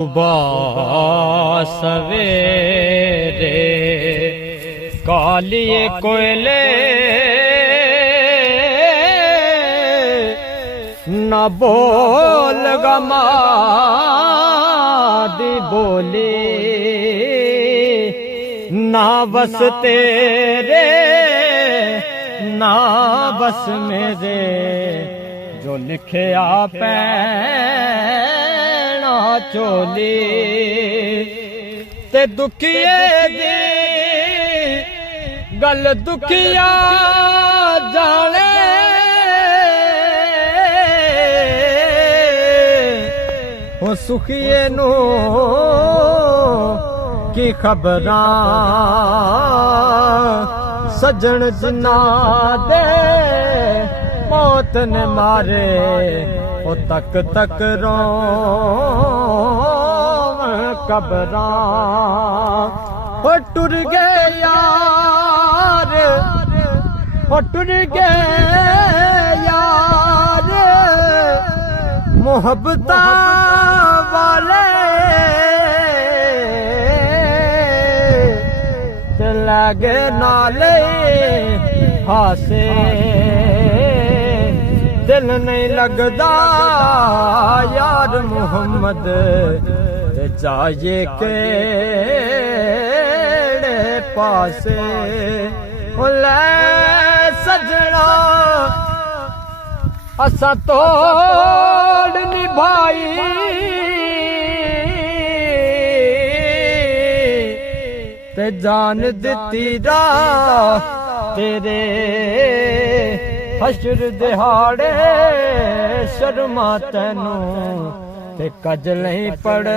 सुबह सवेरे कालिए कोयले न बोल गमादी बोली ना बस तेरे ना बस मेरे जो लिखे आप चोली ते दुखिए दी गल दुखिया जाने हो सुखिए नू की खबरां सजन जिन्ना दे मौत ने मारे ओ तक तक रो कबरां ओ टुर गए यार ओ टुर गए यार मोहब्बत वाले ते लगे नाले हासे दिल नहीं लगदा यार मोहम्मद ते चाहिए केड़े पासे ओ ले सजना असा तोड़ निभाई ते जान दिती राह तेरे हशर दिहाड़े शर्मा तैनू ते कज नहीं पड़